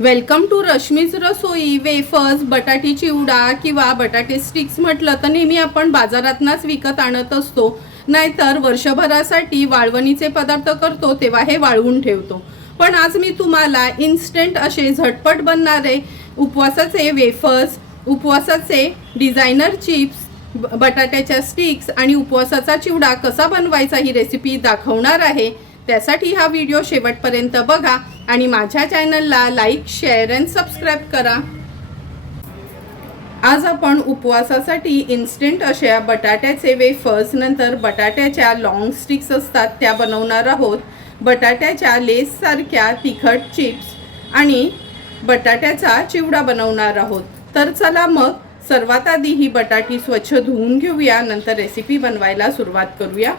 Welcome to Rashmi's Rasoi. Wafers, बटाटी चिवडा किंवा बटाटे स्टिक्स म्हटलं तर नेहमी आपण बाजारातनच विकत आणत असतो, नाहीतर वर्षभरासाठी वाळवणीचे पदार्थ करतो तेव्हा हे वाळवून ठेवतो. पण आज मी तुम्हाला इन्स्टंट असे झटपट बनणारे उपवासाचे वेफर्स, उपवासाचे डिझायनर चिप्स, बटाट्याच्या स्टिक्स आणि उपवासाचा चिवडा कसा बनवायचा ही रेसिपी दाखवणार आहे. त्यासाठी हा व्हिडिओ शेवटपर्यंत बघा आणि माझ्या चॅनलला लाईक, शेअर आणि सबस्क्राईब करा. आज आपण उपवासासाठी इन्स्टंट अशा बटाट्याचे वेफर्स, नंतर बटाट्याच्या लॉंग स्टिक्स असतात त्या बनवणार आहोत. बटाट्याच्या लेस सारख्या तिखट चिप्स आणि बटाट्याचा चिवडा बनवणार आहोत. तर चला मग सर्वात आधी ही बटाटी स्वच्छ धुवून घेऊया, नंतर रेसिपी बनवायला सुरुवात करूया.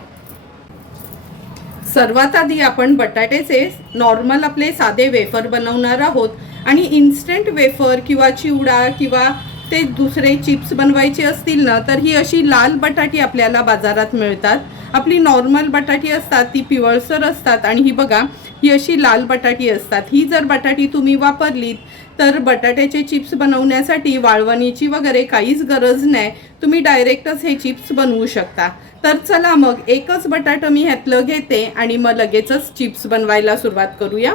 सर्वात आधी आपण बटाट्याचे नॉर्मल आपले साधे वेफर बनवणार आहोत. आणि इन्स्टंट वेफर किंवा चिवडा किंवा ते दुसरे चिप्स बनवायचे असतील ना, तर ही अशी लाल बटाटी आपल्याला बाजारात मिळतात. आपली नॉर्मल बटाटी असतात ती पिवळसर असतात आणि ही बघा ही अशी लाल बटाटी असतात. ही जर बटाटी तुम्ही वापरलीत तर बटाट्याचे चिप्स बनवण्यासाठी वाळवणीची वगैरे काहीच गरज नाही, तुम्ही डायरेक्टच हे चिप्स बनवू शकता. तर चला मग एकच बटाटा मी ह्यातलं घेते आणि मग लगेचच चिप्स बनवायला सुरुवात करूया.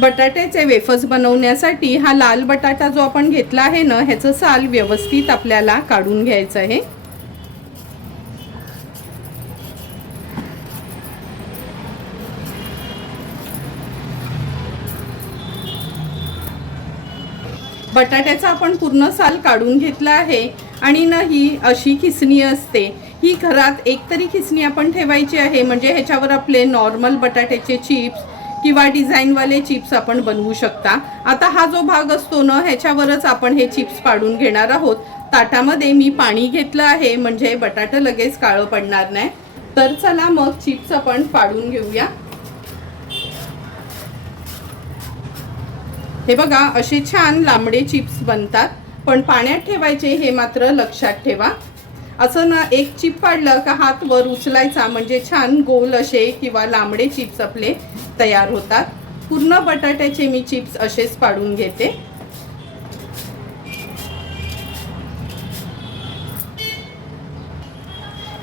बटाट्याचे वेफर्स बनवण्यासाठी हा लाल बटाटा जो आपण घेतला आहे ना, ह्याचं साल व्यवस्थित आपल्याला काढून घ्यायचं आहे. बटाट्याचा आपण पूर्ण साल काढून घेतला आहे. आणि ना ही अशी खिसणी असते, ही घरात एकतरी खिसणी आपण ठेवायची आहे, म्हणजे ह्याच्यावर आपले नॉर्मल बटाट्याचे चिप्स किंवा डिझाईनवाले चिप्स आपण बनवू शकता. आता हा जो भाग असतो ना, ह्याच्यावरच आपण हे चिप्स पाडून घेणार आहोत. ताटामध्ये मी पाणी घेतलं आहे म्हणजे बटाटा लगेच काळं पडणार नाही. तर चला मग चिप्स आपण पाडून घेऊया. हे बघा असे छान लांबडे चिप्स बनतात, पण पाण्यात ठेवायचे हे मात्र लक्षात ठेवा. असं ना एक चिप पाडलं का हात वर उचलायचा म्हणजे छान गोल असे किंवा लांबडे चिप्स आपले तयार होतात. पूर्ण बटाट्याचे मी चिप्स असेच पाडून घेते.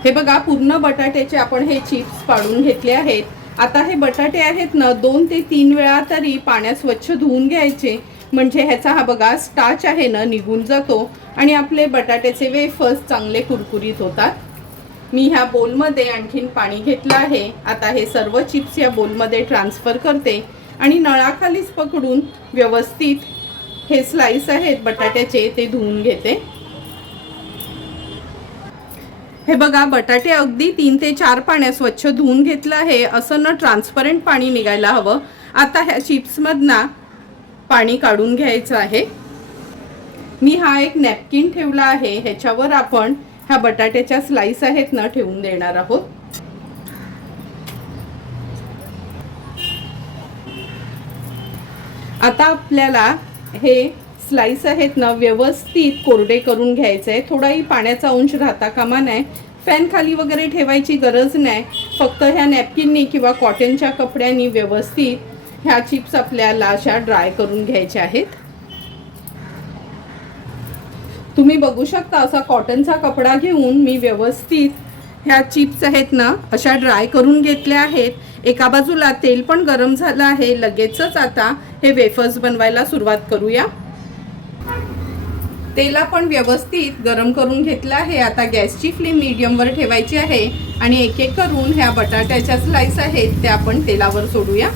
हे बघा पूर्ण बटाट्याचे आपण हे चिप्स पाडून घेतले आहेत. आता हे बटाटे आहेत ना 2 ते 3 वेळा तरी पाण्यात स्वच्छ धुवून घ्यायचे, म्हणजे ह्याचा हा बघा स्टार्च आहे ना निघून जातो आणि आपले बटाट्याचे वेफर्स चांगले कुरकुरीत होतात. मी ह्या बोलमध्ये आणखीन पाणी घेतलं आहे. आता हे सर्व चिप्स या बोलमध्ये ट्रान्सफर करते आणि नळाखालीच पकडून व्यवस्थित हे स्लाइस आहेत बटाट्याचे ते धुवून घेते. हे बघा बटाटे अगदी 3 ते 4 पाण्यात स्वच्छ धुवून घेतलं आहे. असं न ट्रान्सपरंट पाणी निघायला हवं. आता ह्या चिप्समधनं पाणी काढून घ्यायचं आहे. मी हा एक नॅपकिन ठेवला आहे, ह्याच्यावर आपण ह्या बटाट्याच्या स्लाइस आहेत ना ठेवून देणार आहोत. आता आपल्याला हे स्लाइस आहेत ना व्यवस्थित कोरडे करून घ्यायचे आहे. थोडाही पाण्याचा अंश राहता कामा नये. फॅन खाली वगैरे ठेवायची गरज नाही, फक्त ह्या नॅपकिननी किंवा कॉटनच्या कपड्यांनी व्यवस्थित ह्या चिप्स आपल्याला अशा ड्राय करून घ्यायच्या आहेत. तुम्ही बघू शकता असा कॉटनचा कपडा घेऊन मी व्यवस्थित ह्या चिप्स आहेत ना अशा ड्राय करून घेतल्या आहेत. एका बाजूला तेल पण गरम झालं आहे. लगेचच आता हे वेफर्स बनवायला सुरुवात करूया. तेला पण व्यवस्थित गरम करून घेतलं आहे. आता गॅसची फ्लेम मीडियमवर ठेवायची आहे आणि एक एक करून ह्या बटाट्याच्या स्लाइस आहेत त्या आपण तेलावर सोडूया.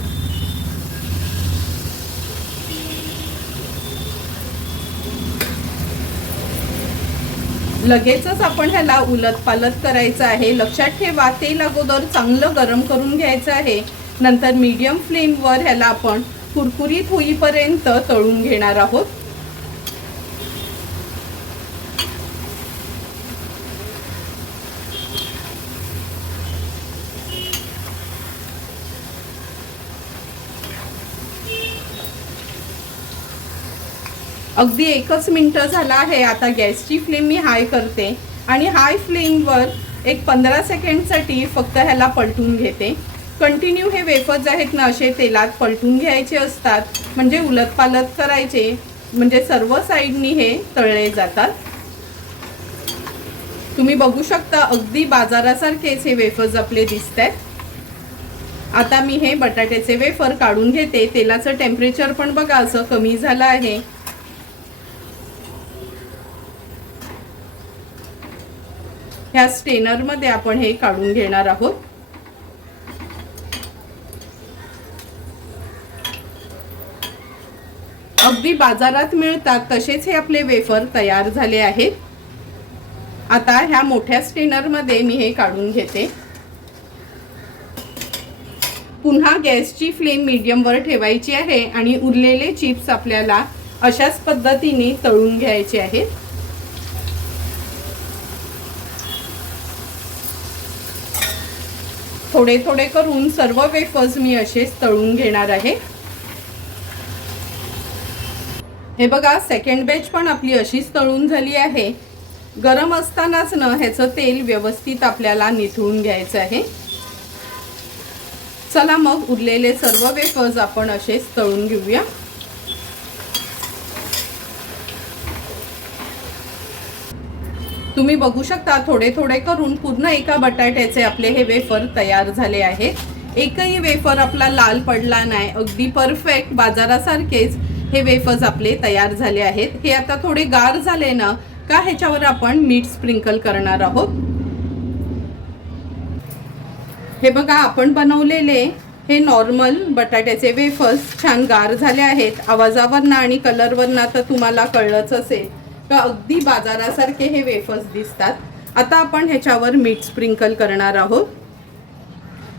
लगेचच आपण ह्याला उलटपालट करायचं आहे. लक्षात ठेवा तेल अगोदर चांगलं गरम करून घ्यायचं आहे, नंतर मीडियम फ्लेमवर ह्याला आपण कुरकुरीत होईपर्यंत तळून घेणार आहोत. अगदी 1 मिनिट झाला आहे. आता गॅसची फ्लेम मी हाय करते आणि हाय फ्लेमवर एक 15 सेकंडसाठी फक्त ह्याला पलटून घेते. कंटिन्यू हे वेफर्स आहेत ना असे तेलात पलटून घ्यायचे असतात, म्हणजे उलटपालट करायचे, म्हणजे सर्व साईडनी हे तळले जातात. तुम्ही बघू शकता अगदी बाजारासारखेच हे वेफर्स आपले दिसत आहेत. आता मी हे बटाट्याचे वेफर काढून घेते. तेलाचं टेम्परेचर पण बघा असं कमी झालं आहे. ह्या स्टेनरमध्ये आपण हे काढून घेणार आहोत. अगदी बाजारात मिळतात तसेच हे आपले वेफर तयार झाले आहेत. आता ह्या मोठ्या स्टेनरमध्ये मी हे काढून घेते. पुन्हा गॅसची फ्लेम मीडियमवर ठेवायची आहे आणि उरलेले चिप्स आपल्याला अशाच पद्धतीने तळून घ्यायचे आहेत. थोडे थोडे करून सर्व वेफर्स मी असेच तळून घेणार आहे. हे बघा सेकंड बॅच पण आपली अशीच तळून झाली आहे. गरम असतानाच ना ह्याचं तेल व्यवस्थित आपल्याला निथळून घ्यायचं आहे. चला मग उरलेले सर्व वेफर्स आपण असेच तळून घेऊया. तुम्ही बघू शकता थोडे थोडे करून पूर्ण एका बटाट्याचे आपले हे वेफर तयार झाले आहेत. एकही वेफर आपला लाल पडला नाही. अगदी परफेक्ट बाजारासारखेच हे वेफर्स आपले तयार झाले आहेत. हे आता थोडे गार झाले ना का ह्याच्यावर आपण मीठ स्प्रिंकल करणार आहोत. हे बघा आपण बनवलेले हे नॉर्मल बटाट्याचे वेफर्स छान गार झाले आहेत. आवाजावरनं आणि कलरवरनं तर तुम्हाला कळलंच असेल का अगदी बाजारासारखे हे वेफर्स दिसतात. आता आपण ह्याच्यावर मीठ स्प्रिंकल करणार आहोत.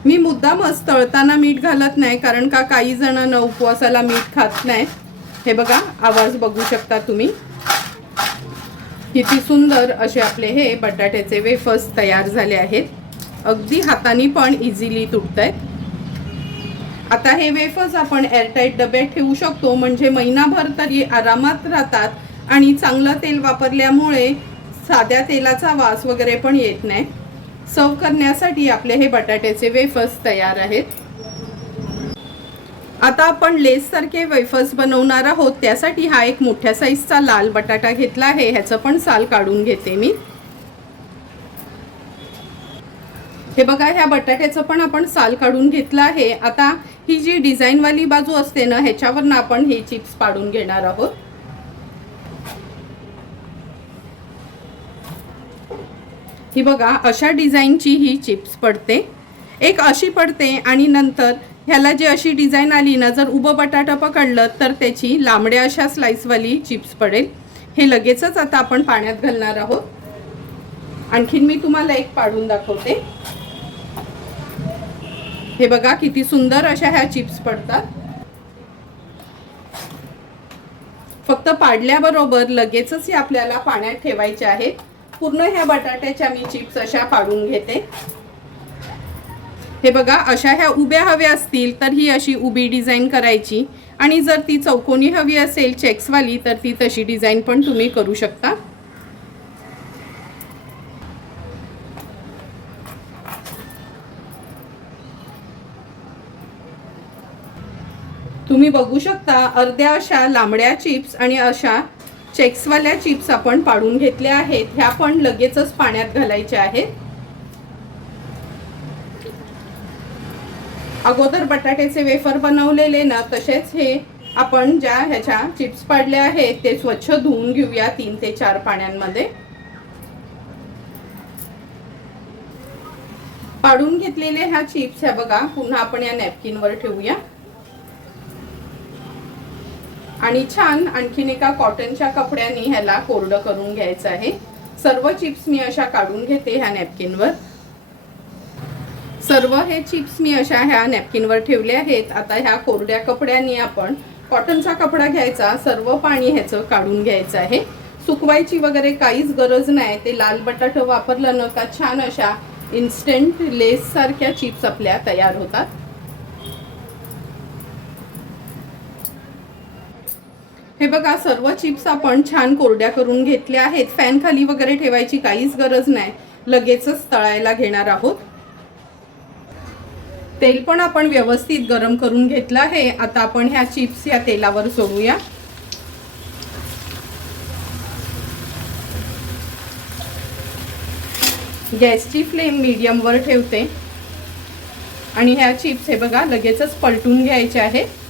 मी मुद्दामच तळताना मीठ घालत नाही, कारण का काही जणांना उपवासाला मीठ खात नाही. हे बघा आवाज बघू शकता तुम्ही. किती सुंदर असे आपले हे बटाट्याचे वेफर्स तयार झाले आहेत. अगदी हाताने पण इझिली तुटत आहेत. आता हे वेफर्स आपण एअरटाईट डब्यात ठेवू शकतो, म्हणजे महिनाभर तरी आरामात राहतात आणि चांगलं तेल वापरल्यामुळे साध्या तेलाचा वास वगैरे पण येत नाही. सर्व करण्यासाठी आपले हे बटाट्याचे वेफर्स तयार आहेत. आता आपण लेस सारखे वेफर्स बनवणार आहोत. त्यासाठी हा एक मोठ्या साईजचा लाल बटाटा घेतला आहे. ह्याचं पण साल काढून घेते मी. हे बघा ह्या बटाट्याचं पण आपण साल काढून घेतलं आहे. आता ही जी डिझाईनवाली बाजू असते ना ह्याच्यावरनं आपण हे चिप्स पाडून घेणार आहोत. ही बघा अशा डिझाईनची ही चिप्स पडते. एक अशी पडते आणि नंतर ह्याला जी अशी डिझाईन आली ना, जर उभं बटाटा पकडलं तर त्याची लांबड्या अशा स्लाइसवाली चिप्स पडेल. हे लगेचच आता आपण पाण्यात घालणार आहोत. आणखीन मी तुम्हाला एक पाडून दाखवते. हे बघा किती सुंदर अशा ह्या चिप्स पडतात. फक्त पाडल्याबरोबर लगेचच हे आपल्याला पाण्यात ठेवायचे आहेत. पूर्ण ह्या बटाट्याच्या मी चिप्स अशा पाडून घेते. हे बघा अशा ह्या उभ्या हव्या असतील तर ही अशी उभी डिझाईन करायची, आणि जर ती चौकोनी हवी असेल चेक्सवाली तर ती तशी डिझाईन पण तुम्ही करू शकता. तुम्ही बघू शकता अर्ध्या अशा लांबड्या चिप्स आणि अशा चेक्सवाल्या चिप्स आपण पाडून घेतल्या आहेत. ह्या पण लगेचच पाण्यात घालायच्या आहेत. अगोदर बटाट्याचे वेफर बनवलेले ना तसेच हे आपण ज्या ह्याच्या चिप्स पाडल्या आहेत ते स्वच्छ धुवून घेऊया 3 ते 4 पाण्यामध्ये. पाडून घेतलेले ह्या चिप्स ह्या बघा पुन्हा आपण या नॅपकिनवर ठेवूया आणि छान आणखीन एका कॉटनच्या कपड्याने ह्याला कोरडं करून घ्यायचं आहे. सर्व चिप्स मी अशा काढून घेते ह्या नॅपकिनवर. सर्व हे चिप्स मी अशा ह्या नॅपकिनवर ठेवले आहेत. आता ह्या कोरड्या कपड्याने आपण कॉटनचा कपडा घ्यायचा, सर्व पाणी ह्याचं काढून घ्यायचं आहे. सुकवायची वगैरे काहीच गरज नाही. ते लाल बटाटा वापरलं ना का छान अशा इन्स्टंट लेस सारख्या चिप्स आपल्या तयार होतात. हे बघा सर्व चिप्स आपण छान कोरड्या करून घेतल्या आहेत. फॅन खाली वगैरे ठेवायची काहीच गरज नाही. लगेचच तळायला घेणार आहोत. तेल पण आपण व्यवस्थित गरम करून घेतलं आहे। आता आपण ह्या चिप्स या तेलावर सोडूया। गॅसची फ्लेम मीडियमवर ठेवते आणि ह्या चिप्स हे बघा लगेचच पलटून घ्यायचे आहेत।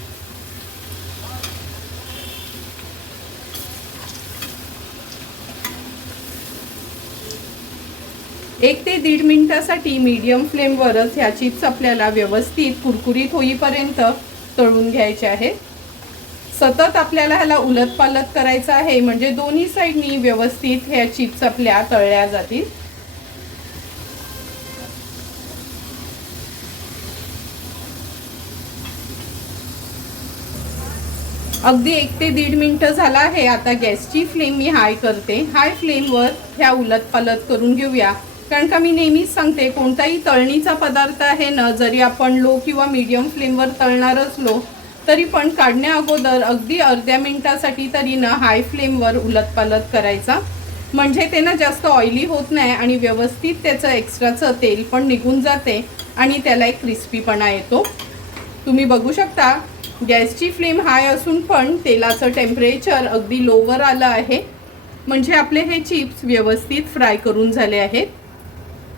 एक ते 1.5 मिनिटासाठी मीडियम फ्लेमवरच ह्या चिप्स आपल्याला व्यवस्थित कुरकुरीत होईपर्यंत तळून घ्यायचे आहेत। सतत आपल्याला ह्याला उलटपालट करायचं आहे म्हणजे दोन्ही साइडनी व्यवस्थित ह्या चिप्स आपल्या तळल्या जातील। अगदी 1 ते 1.5 मिनिट झाला आहे। आता गॅसची फ्लेम मी हाय करते। हाय फ्लेमवर ह्या उलटपालट करून घेऊया, कारण का मी नेहमीच सांगते कोणताही तळणीचा पदार्थ आहे ना, जरी आपण लो किंवा मीडियम फ्लेमवर तळणार असलो तरी पण काढण्या अगोदर अगदी अर्ध्या मिनिटासाठी तरी ना हाय फ्लेमवर उलटपालट करायचा, म्हणजे ते ना जास्त ऑइली होत नाही आणि व्यवस्थित त्याचं एक्स्ट्राचं तेल पण निघून जाते आणि त्याला एक क्रिस्पीपणा येतो। तुम्ही बघू शकता गॅसची फ्लेम हाय असून पण तेलाचं टेम्परेचर अगदी लोवर आलं आहे, म्हणजे आपले हे चिप्स व्यवस्थित फ्राय करून झाले आहेत।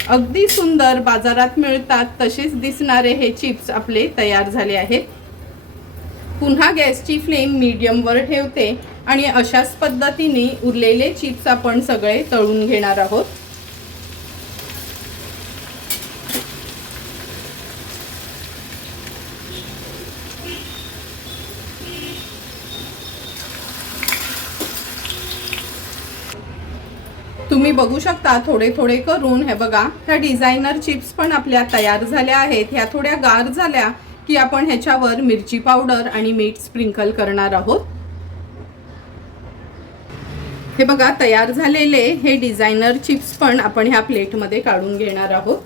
अगदी सुंदर बाजारात मिळतात तसेच दिसणारे हे चिप्स आपले तयार झाले आहेत। पुन्हा गॅसची फ्लेम मीडियमवर ठेवते आणि अशाच पद्धतीने उरलेले चिप्स आपण सगळे तळून घेणार आहोत। तुम्ही बघू शकता थोडे थोडे करून हे बघा ह्या डिझायनर चिप्स पण आपल्या तयार झाल्या आहेत। ह्या थोड्या गार झाल्या की आपण ह्याच्यावर मिरची पावडर आणि मीठ स्प्रिंकल करणार आहोत। हे बघा तयार झालेले हे डिझायनर चिप्स पण आपण ह्या प्लेटमध्ये काढून घेणार आहोत।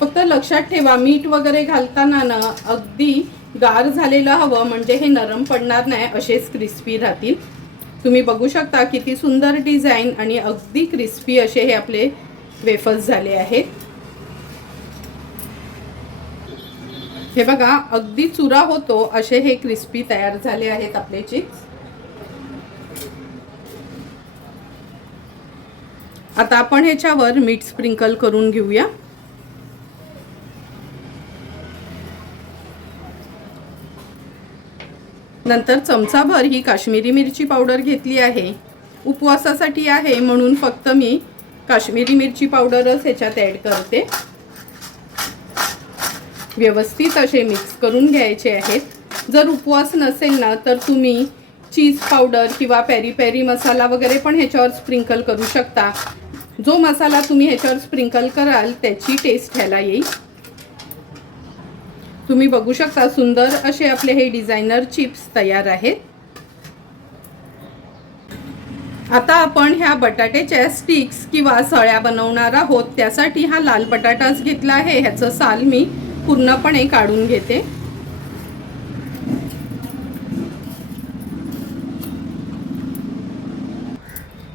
फक्त लक्षात ठेवा मीठ वगैरे घालताना ना अगदी गार झालेलं हवं, म्हणजे हे नरम पडणार नाही, असेच क्रिस्पी राहतील। तुम्ही बघू शकता किती सुंदर डिझाइन आणि अगदी क्रिस्पी असे हे आपले वेफर्स झाले आहेत। हे बघा अगदी चुरा होतो असे हे क्रिस्पी तयार झाले आहेत आपले चिप्स। आता आपण ह्याच्यावर मीठ स्प्रिंकल करून घेऊया। नंतर चमचाभर ही काश्मीरी मिरची पावडर घेतली आहे। उपवासासाठी आहे म्हणून फक्त मी काश्मीरी मिरची पावडरच ह्याच्यात ॲड करते। व्यवस्थित असे मिक्स करून घ्यायचे आहेत। जर उपवास नसेल ना तर तुम्ही चीज पावडर किंवा पेरी पेरी मसाला वगैरे पण ह्याच्यावर स्प्रिंकल करू शकता। जो मसाला तुम्ही ह्याच्यावर स्प्रिंकल कराल त्याची टेस्ट ह्याला येईल। तुम्ही बघू शकता सुंदर असे आपले हे डिझायनर चिप्स तयार आहेत। आता आपण ह्या बटाट्याच्या स्टिक्स किंवा सळ्या बनवणार आहोत। त्यासाठी हा लाल बटाटाच घेतला आहे, ह्याचं साल मी पूर्णपणे काढून घेते।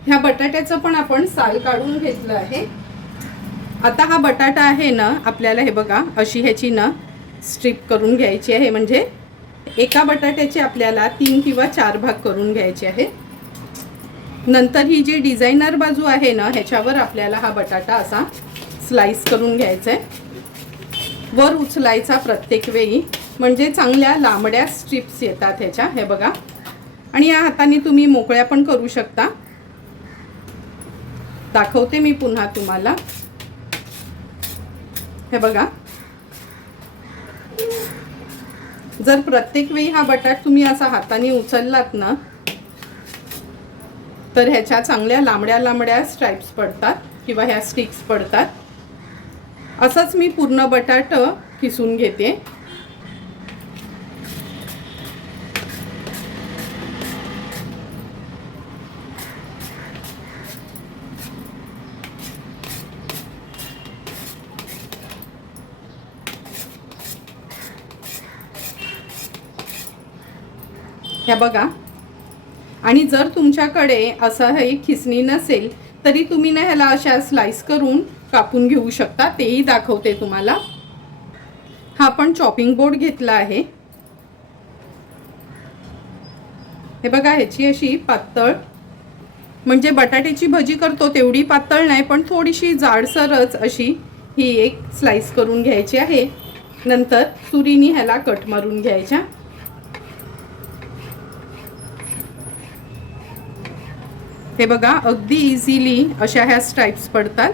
ह्या बटाट्याचं पण आपण साल काढून घेतलं आहे। आता हा बटाटा आहे ना आपल्याला हे बघा अशी ह्याची ना स्ट्रिप करून घ्यायची आहे, म्हणजे एका बटाट्याचे आपल्याला 3 किंवा 4 भाग करून घ्यायचे आहे। नंतर ही जी डिझायनर बाजू आहे ना ह्याच्यावर आपल्याला हा बटाटा असा स्लाइस करून घ्यायचा आहे। वर उचलायचा प्रत्येक वेळी, म्हणजे चांगल्या लांबड्या स्ट्रिप्स येतात ह्याच्या। हे बघा, आणि या हाताने तुम्ही मोकळ्या पण करू शकता। दाखवते मी पुन्हा तुम्हाला। हे बघा, जर प्रत्येक वेळी हा बटाट तुम्ही असा हाताने उचललात ना तर ह्याच्या चांगल्या लांबड्या लांबड्या स्ट्राइप्स पडतात किंवा ह्या स्टिक्स पडतात। असंच मी पूर्ण बटाट किसून घेते। हे बघा, आणि जर तुमच्याकडे असं हे खिसणी नसेल तरी तुम्ही ना ह्याला अशा स्लाइस करून कापून घेऊ शकता, तेही दाखवते तुम्हाला। हा पण चॉपिंग बोर्ड घेतला आहे। हे बघा, ह्याची अशी पातळ, म्हणजे बटाट्याची भजी करतो तेवढी पातळ नाही, पण थोडीशी जाडसरच अशी ही एक स्लाइस करून घ्यायची आहे। नंतर सुरीने ह्याला कट मारून घ्यायच्या। हे बघा, अगदी इझिली अशा ह्या स्ट्राइप्स पडतात,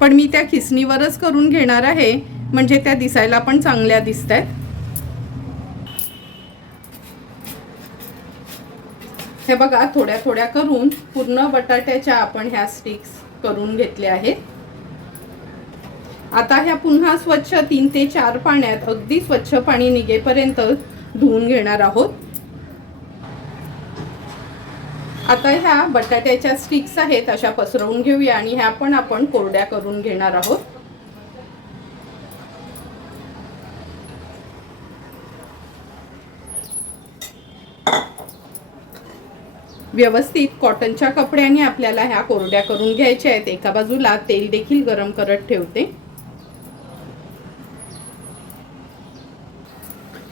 पण मी त्या खिसणीवरच करून घेणार आहे, म्हणजे त्या दिसायला पण चांगल्या दिसतात। हे बघा, थोड्या थोड्या करून पूर्ण बटाट्याच्या आपण ह्या स्टिक्स करून घेतल्या आहेत। आता ह्या पुन्हा स्वच्छ 3 ते 4 पाण्यात अगदी स्वच्छ पाणी निघेपर्यंत धुवून घेणार आहोत। आता ह्या बटाट्याच्या स्टिक्स आहेत अशा पसरवून घेऊया आणि ह्या पण आपण कोरड्या करून घेणार आहोत। व्यवस्थित कॉटनच्या कपड्याने आपल्याला ह्या कोरड्या करून घ्यायच्या आहेत। एका बाजूला तेल देखील गरम करत ठेवते।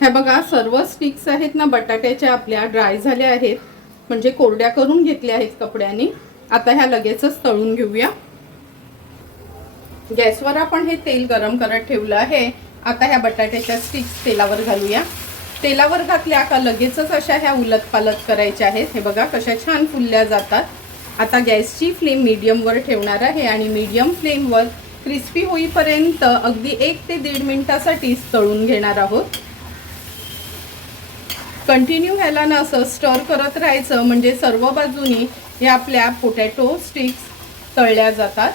हे बघा, सर्व स्टिक्स आहेत ना बटाट्याच्या आपल्या ड्राय झाल्या आहेत, म्हणजे कोरड्या करून घेतल्या आहेत कपड्याने। आता ह्या लगेचच तळून घेऊया। गॅसवर आपण हे तेल गरम करत ठेवलं आहे। आता ह्या बटाट्याच्या स्टिक्स तेलावर घालूया। तेलावर घातल्या का लगेचच अशा ह्या उलटपालट करायच्या आहेत। हे बघा कशा छान फुलल्या जातात। आता गॅसची फ्लेम मीडियमवर ठेवणार आहे आणि मीडियम फ्लेमवर क्रिस्पी होईपर्यंत अगदी 1 ते 1.5 मिनिटासाठी तळून घेणार आहोत। कंटिन्यू ह्याला ना असं स्टर करत राहायचं, म्हणजे सर्व बाजूनी हे आपल्या पोटॅटो स्टिक्स तळल्या जातात।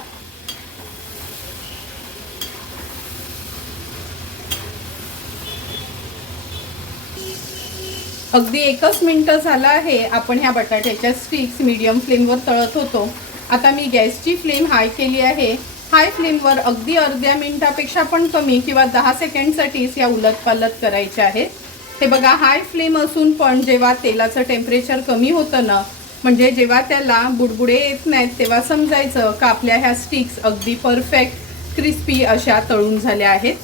अगदी 1 मिनिट झाला आहे आपण ह्या बटाट्याच्या स्टिक्स मीडियम फ्लेमवर तळत होतो। आता मी गॅसची फ्लेम हाय केली आहे। हाय फ्लेमवर अगदी अर्ध्या मिनिटापेक्षा पण कमी किंवा 10 सेकंडसाठीच या उलटपालट करायच्या आहेत। हे बघा, हाय फ्लेम असून पण जेव्हा तेलाचं टेम्परेचर कमी होतं ना, म्हणजे जेव्हा त्याला बुडबुडे येत नाहीत, तेव्हा समजायचं का आपल्या ह्या स्टिक्स अगदी परफेक्ट क्रिस्पी अशा तळून झाल्या आहेत।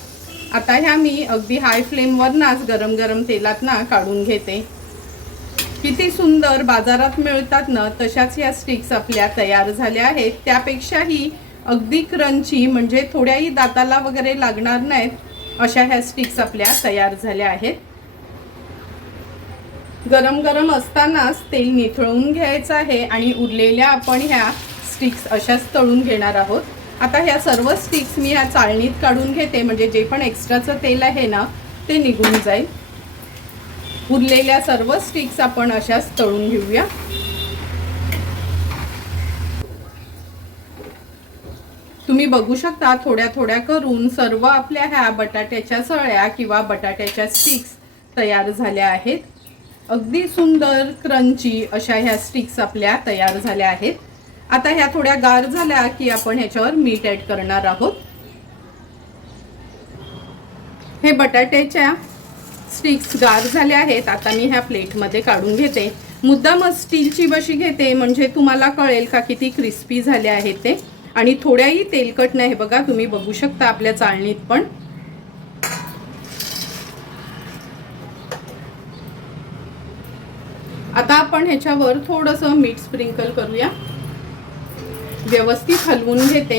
आता ह्या मी अगदी हाय फ्लेमवर नाच गरम गरम तेलात ना काढून घेते। किती सुंदर बाजारात मिळतात ना तशाच या स्टिक्स आपल्या तयार झाल्या आहेत। त्यापेक्षाही अगदी क्रंची, म्हणजे थोड्याही दाताला वगैरे लागणार नाहीत अशा ह्या स्टिक्स आपल्या तयार झाल्या आहेत। गरम गरम असतानाच तेल निथळून घ्यायचं आहे आणि उरलेल्या आपण ह्या स्टिक्स अशाच तळून घेणार आहोत। आता ह्या सर्व स्टिक्स मी ह्या चाळणीत काढून घेते, म्हणजे जे पण एक्स्ट्राचं तेल आहे ना ते निघून जाईल। उरलेल्या सर्व स्टिक्स आपण अशाच तळून घेऊया। तुम्ही बघू शकता, थोड्या थोड्या करून सर्व आपल्या ह्या बटाट्याच्या सळ्या किंवा बटाट्याच्या स्टिक्स तयार झाल्या आहेत। अगदी सुंदर क्रंची अशा ह्या स्टिक्स आपल्या तयार झाल्या आहेत। आता ह्या थोड्या गार झाल्या की आपण ह्याच्यावर मीठ ऍड करणार आहोत। हे बटाट्याच्या स्टिक्स गार झाल्या आहेत। आता मी ह्या प्लेटमध्ये काढून घेते। मुद्दाम स्टीलची बशी घेते, म्हणजे तुम्हाला कळेल का किती क्रिस्पी झाले आहेत ते, आणि थोड्याही तेलकट नाही। बघा, तुम्ही बघू शकता आपल्या चाळणीत पण। आता आपण ह्याच्यावर थोडंसं मीठ स्प्रिंकल करूया। व्यवस्थित हलवून घेते।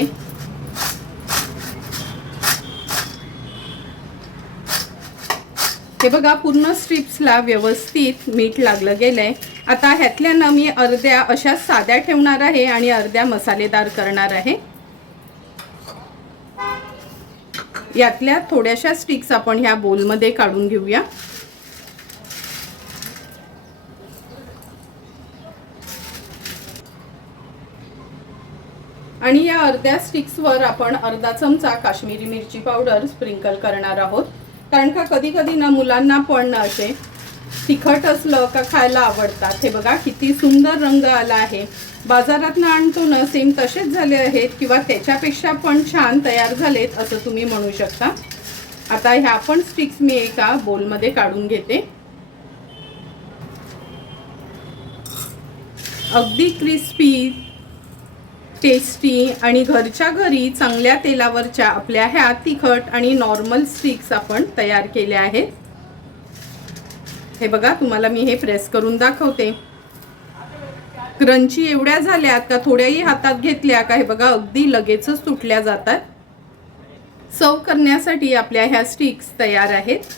हे बघा, पूर्ण स्ट्रिप्सला व्यवस्थित मीठ लागलं गेलंय। आता ह्यातल्या ना मी अर्ध्या अशा साध्या ठेवणार आहे आणि अर्ध्या मसालेदार करणार आहे। यातल्या थोड्याशा स्टिक्स आपण ह्या बोलमध्ये काढून घेऊया। आणि या अर्ध्या स्टिक्सवर आपण अर्धा चमचा काश्मीरी मिरची पावडर स्प्रिंकल करणार आहोत, कारण का कधी कधी ना मुलांना पण असे तिखट असलं का खायला आवडतात। हे बघा किती सुंदर रंग आला आहे। बाजारात ना आणतो ना सेम तसेच झाले आहेत किंवा त्याच्यापेक्षा पण छान तयार झालेत असं तुम्ही म्हणू शकता। आता ह्या पण स्टिक्स मी एका बोलमध्ये काढून घेते। अगदी क्रिस्पी टेस्टी आणि घरच्या घरी चांगल्या तेलावरच्या आपल्या ह्या तिखट आणि नॉर्मल स्टिक्स आपण तयार केल्या आहेत। हे बघा, तुम्हाला मी हे प्रेस करून दाखवते। क्रंची एवढ्या झाल्यात का थोड्याही हातात घेतल्या का हे बघा अगदी लगेचच तुटल्या जातात। सर्व करण्यासाठी आपल्या ह्या स्टिक्स तयार आहेत।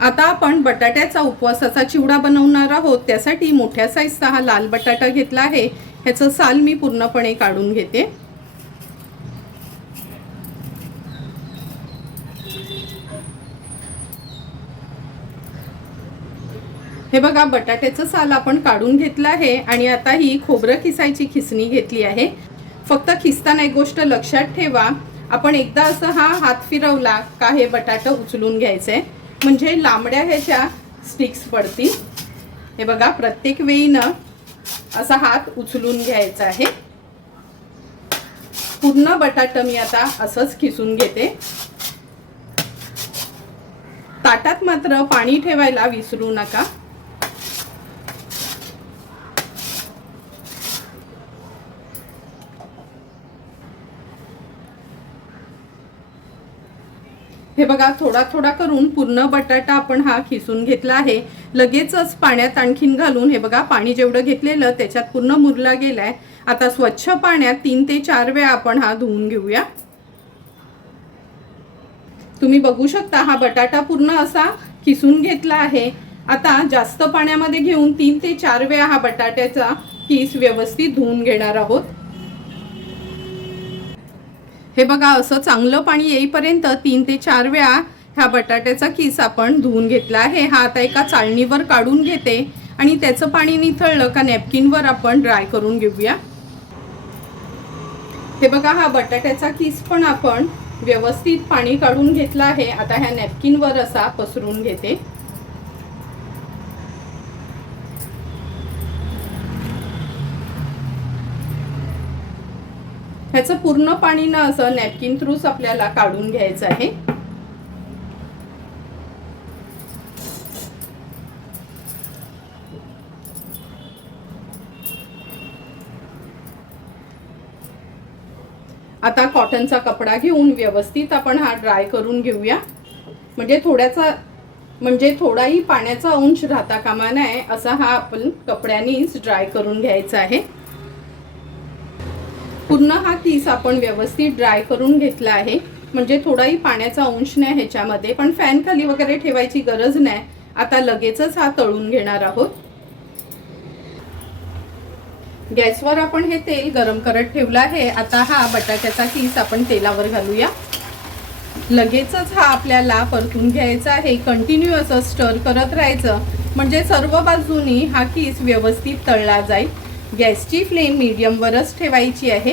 आता आपण बटाट्याचा उपवासाचा चिवडा बनवणार आहोत। त्यासाठी मोठ्या साईजचा हा लाल बटाटा घेतला आहे। ह्याचं साल मी पूर्णपणे काढून घेते। हे बघा, बटाट्याचं साल आपण काढून घेतलं आहे आणि आता ही खोबरं किसायची खिसणी घेतली आहे। फक्त खिसताना एक गोष्ट लक्षात ठेवा, आपण एकदा असं हा हात फिरवला का हे बटाटा उचलून घ्यायचंय, म्हणजे लांबड्या ह्याच्या स्टिक्स पडतील। हे बघा, प्रत्येक वेळी ना असा हात उचलून घ्यायचा आहे। पूर्ण बटाटा मी आता असंच खिसून घेते। ताटात मात्र पाणी ठेवायला विसरू नका। हे बघा, थोडा थोडा करून पूर्ण बटाटा आपण हा खिसून घेतला आहे। लगेचच पाण्यात आणखीन घालून हे बघा, पाणी जेवढं घेतलेलं त्याच्यात पूर्ण मुरला गेलाय। आता स्वच्छ पाण्यात 3 ते 4 वेळा आपण हा धुवून घेऊया। तुम्ही बघू शकता हा बटाटा पूर्ण असा खिसून घेतला आहे। आता जास्त पाण्यामध्ये घेऊन 3 ते 4 वेळा हा बटाट्याचा किस व्यवस्थित धुवून घेणार आहोत। हे बघा, असं चांगलं पाणी येईपर्यंत 3 ते 4 वेळा ह्या बटाट्याचा किस आपण धुवून घेतला आहे। हा आता एका चाळणीवर काढून घेते आणि त्याचं पाणी निथळलं का नॅपकिनवर आपण ड्राय करून घेऊया। हे बघा, हा बटाट्याचा किस पण आपण व्यवस्थित पाणी काढून घेतला आहे। आता ह्या नॅपकिनवर असा पसरून घेते। ह्याचं पूर्ण पाणी ना असं नॅपकिन थ्रूच आपल्याला काढून घ्यायचं आहे। आता कॉटनचा कपडा घेऊन व्यवस्थित आपण हा ड्राय करून घेऊया, म्हणजे थोडाही पाण्याचा अंश राहता कामा नये असा हा आपण कपड्यानेच ड्राय करून घ्यायचा आहे। पूर्ण हा किस आपण व्यवस्थित ड्राय करून घेतला आहे, म्हणजे थोडाही पाण्याचा अंश नाही ह्याच्यामध्ये, पण फॅन खाली वगैरे ठेवायची गरज नाही। आता लगेचच हा तळून घेणार आहोत। गॅसवर आपण हे तेल गरम करत ठेवलं आहे। आता हा बटाट्याचा किस आपण तेलावर घालूया। लगेचच हा आपल्याला परतून घ्यायचा आहे। कंटिन्यू असं स्टर करत राहायचं, म्हणजे सर्व बाजूनी हा किस व्यवस्थित तळला जाईल। गॅसची फ्लेम मीडियमवरच ठेवायची आहे।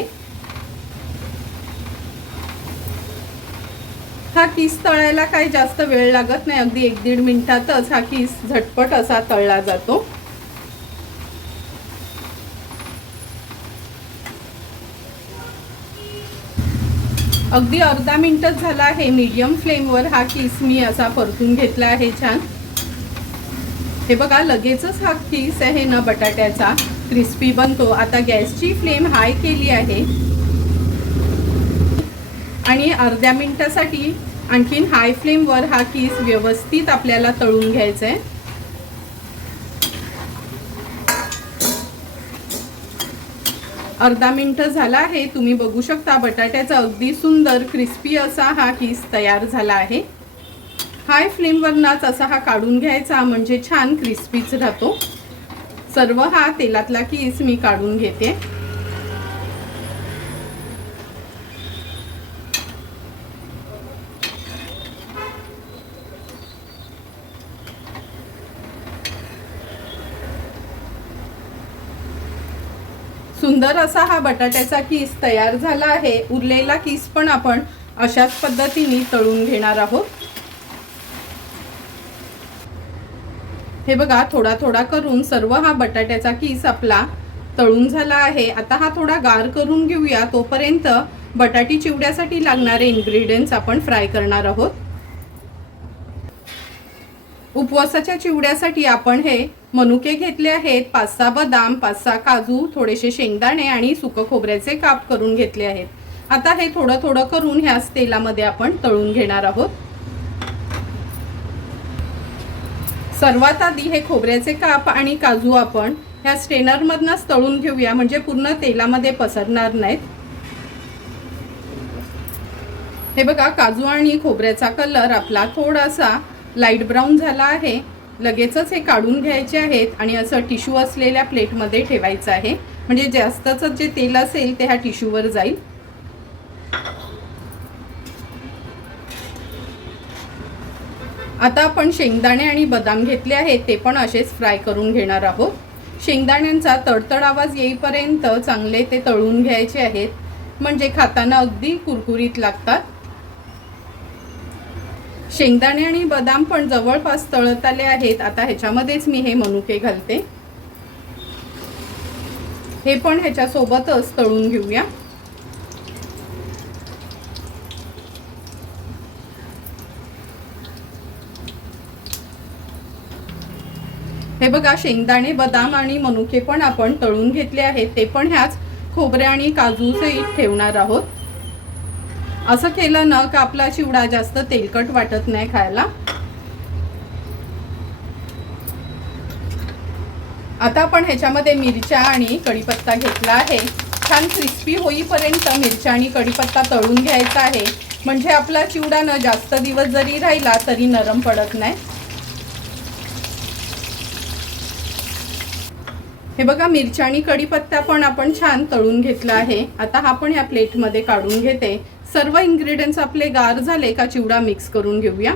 हा किस तळायला काही जास्त वेळ लागत नाही, अगदी 1-1.5 मिनिटातच हा किस झटपट असा तळला जातो। अगदी अर्धा मिनिटच झाला आहे। मीडियम फ्लेमवर हा किस मी असा परतून घेतला आहे छान। हे बघा, लगेचच हा किस आहे ना बटाट्याचा क्रिस्पी बनतो। आता गॅसची फ्लेम हाय केली आहे आणि अर्ध्या मिनिटासाठी आणखीन हाय फ्लेमवर हा किस व्यवस्थित आपल्याला तळून घ्यायचा आहे। अर्धा मिनिट झाला आहे। तुम्ही बघू शकता बटाट्याचा अगदी सुंदर क्रिस्पी असा हा किस तयार झाला आहे। हाय फ्लेमवरनाच असा हा काढून घ्यायचा, म्हणजे छान क्रिस्पीच राहतो। सर्व हा तेलातला किस मी काढून घेते। सुंदर असा हा बटाट्याचा किस तयार झाला आहे। उरलेला किस पण आपण अशाच पद्धतीने तळून घेणार आहोत। हे बघा, थोडा थोडा करून सर्व हा बटाट्याचा किस आपला तळून झाला आहे। आता हा थोडा गार करून घेऊया। तोपर्यंत बटाटी चिवड्यासाठी लागणारे इन्ग्रेडियंट्स आपण फ्राय करणार आहोत। उपवासाच्या चिवड्यासाठी आपण हे मनुके घेतले आहेत, 5-6 बदाम, 5-6 काजू, थोडेसे शेंगदाणे आणि सुकं खोबऱ्याचे काप करून घेतले आहेत. आता हे थोडं थोडं करून ह्याच तेलामध्ये आपण तळून घेणार आहोत. सर्वात आधी हे खोबऱ्याचे काप आणि काजू आपण ह्या स्ट्रेनरमधनंच तळून घेऊया, म्हणजे पूर्ण तेलामध्ये पसरणार नाहीत. हे बघा, काजू आणि खोबऱ्याचा कलर आपला थोडासा लाईट ब्राऊन झाला आहे. लगेचच हे काढून घ्यायचे आहेत आणि असं टिश्यू असलेल्या प्लेटमध्ये ठेवायचं आहे, म्हणजे जास्तच जे तेल असेल ते ह्या टिश्यूवर जाईल. आता आपण शेंगदाणे आणि बदाम घेतले आहेत, ते पण असेच फ्राय करून घेणार आहोत. शेंगदाण्यांचा तडतड आवाज येईपर्यंत चांगले ते तळून घ्यायचे आहेत, म्हणजे खाताना अगदी कुरकुरीत लागतात. शेंगदाणे आणि बदाम पण जवळपास तळत आले आहेत. आता ह्याच्यामध्येच मी हे मनुके घालते. हे पण ह्याच्यासोबतच तळून घेऊया. हे बघा, शेंगदाणे, बदाम आणि मनुके पण आपण तळून घेतले आहेत. ते पण ह्याच खोबरे आणि काजूसहित ठेवणार आहोत. असं केलं ना का आपला चिवडा जास्त तेलकट वाटत नाही खायला. आता आपण ह्याच्यामध्ये मिरच्या आणि कढीपत्ता घेतला आहे. छान क्रिस्पी होईपर्यंत मिरच्या आणि कढीपत्ता तळून घ्यायचा आहे, म्हणजे आपला चिवडा न जास्त दिवस जरी राहिला तरी नरम पडत नाही. हे बघा, मिरच्या आणि कढीपत्ता पण आपण छान तळून घेतला आहे. आता हा पण या प्लेटमध्ये काढून घेते. सर्व इन्ग्रेडियंट्स आपले गार झाले का चिवडा मिक्स करून घेऊया.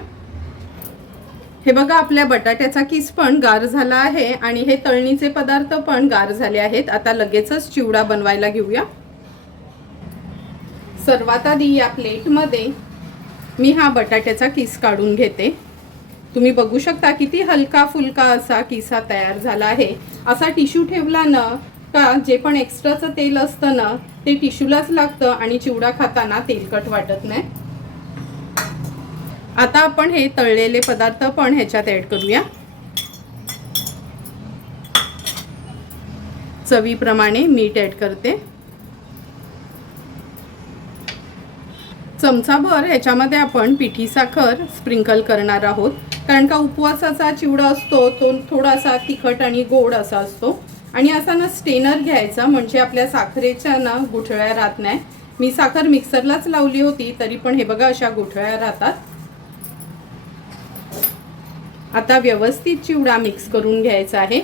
हे बघा, आपल्या बटाट्याचा किस पण गार झाला आहे आणि हे तळणीचे पदार्थ पण गार झाले आहेत. आता लगेचच चिवडा बनवायला घेऊया. सर्वात आधी या प्लेटमध्ये मी हा बटाट्याचा किस काढून घेते. तुम्ही बघू शकता किती हलका फुलका असा किसा तयार झाला आहे. असा टिश्यू ठेवला ना का जे पण एक्स्ट्राचं तेल असतं ना ते टिश्यूलाच लागतं आणि चिवडा खाताना तेलकट वाटत नाही. आता आपण हे तळलेले पदार्थ पण ह्याच्यात ऍड करूया. चवीप्रमाणे मीठ ऍड करते. चमचाभर ह्याच्यामध्ये आपण पिठी साखर स्प्रिंकल करणार आहोत, कारण का उपवासाचा चिवडा असतो तो थोडासा तिखट आणि गोड असा असतो. आणि असा ना स्टेनर घ्यायचा, म्हणजे आपल्या साखरेच्या ना गुठळ्या राहत नाही. मी साखर मिक्सरलाच लावली होती तरी पण हे बघा अशा गुठळ्या राहतात. आता व्यवस्थित चिवडा मिक्स करून घ्यायचा आहे.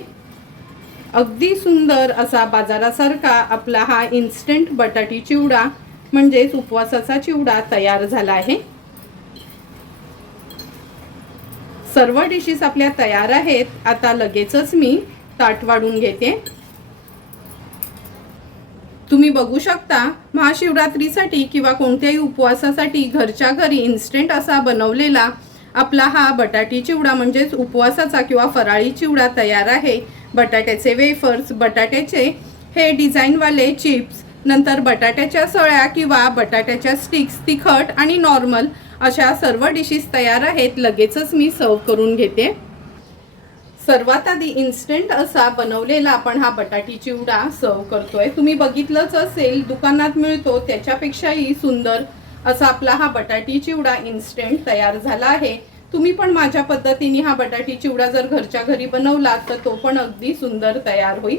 अगदी सुंदर असा बाजारासारखा आपला हा इन्स्टंट बटाटी चिवडा म्हणजेच उपवासाचा चिवडा तयार झाला आहे. सर्व डिशेस आपल्या तयार आहेत. आता लगेचच मी ताट वाढून घेते. तुम्ही बघू शकता, महाशिवरात्रीसाठी किंवा कोणत्याही उपवासासाठी घरच्या घरी इन्स्टंट असा बनवलेला आपला हा बटाटी चिवडा म्हणजेच उपवासाचा किंवा फराळी चिवडा तयार आहे. बटाट्याचे वेफर्स, बटाट्याचे हे डिझाईनवाले चिप्स, नंतर बटाट्याच्या सळ्या किंवा बटाट्याच्या स्टिक्स, तिखट आणि नॉर्मल अशा सर्व डिशेस तयार आहेत. लगेचच मी सर्व करून घेते. सर्वात आधी इन्स्टंट असा बनवलेला आपण हा बटाटी चिवडा सर्व करतोय. तुम्ही बघितलंच असेल, दुकानात मिळतो त्याच्यापेक्षाही सुंदर असा आपला हा बटाटी चिवडा इन्स्टंट तयार झाला आहे. तुम्ही पण माझ्या पद्धतीने हा बटाटी चिवडा जर घरच्या घरी बनवला तर तो पण अगदी सुंदर तयार होईल.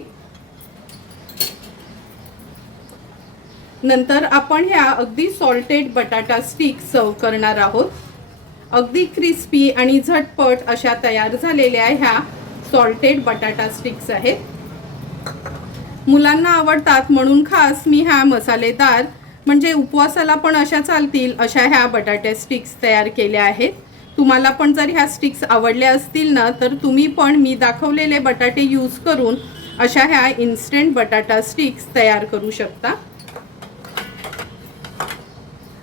नंतर आपण ह्या अगदी सॉल्टेड बटाटा स्टिक सर्व करणार आहोत. अगदी क्रिस्पी आणि झटपट अशा तयार झालेल्या ह्या सॉल्टेड बटाटा स्टिक्स आहेत. मुलांना आवडतात म्हणून खास मी ह्या मसालेदार म्हणजे उपवासाला पण अशा चालतील अशा ह्या बटाटा स्टिक्स तयार केल्या आहेत. तुम्हाला पण जर ह्या स्टिक्स आवडल्या असतील ना तर तुम्ही पण मी दाखवलेले बटाटे यूज करून अशा ह्या इन्स्टंट बटाटा स्टिक्स तयार करू शकता.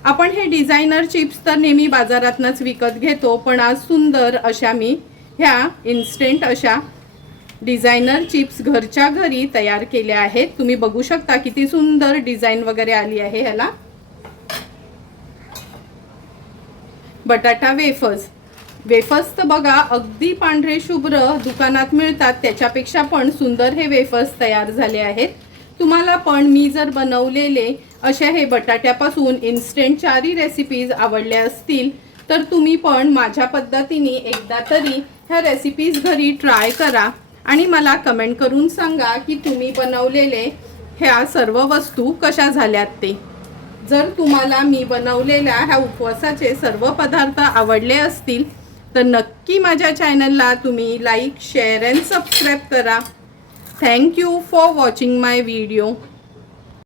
आपण हे डिझायनर चिप्स तर नेहमी बाजारातनच विकत घेतो, पण आज सुंदर अशा मी ह्या इन्स्टंट अशा डिझायनर चिप्स घरच्या घरी तयार केल्या आहेत. तुम्ही बघू शकता किती सुंदर डिझाईन वगैरे आली आहे ह्याला. बटाटा वेफर्स वेफर्स तर बघा अगदी पांढरे शुभ्र दुकानात मिळतात त्याच्यापेक्षा पण सुंदर हे वेफर्स तयार झाले आहेत. तुम्हाला पण मी जर बनवलेले अशा हे बटाट्यापासून इन्स्टंट 4 रेसिपीज आवडल्या असतील तर तुम्ही पण माझ्या पद्धतीने एकदा तरी ह्या रेसिपीज घरी ट्राय करा आणि मला कमेंट करून सांगा की तुम्ही बनवलेले ह्या सर्व वस्तू कशा झाल्यात ते. जर तुम्हाला मी बनवलेल्या ह्या उपवासाचे सर्व पदार्थ आवडले असतील तर नक्की माझ्या चॅनलला तुम्ही लाईक, शेअर अँड सबस्क्राईब करा. Thank you for watching my video.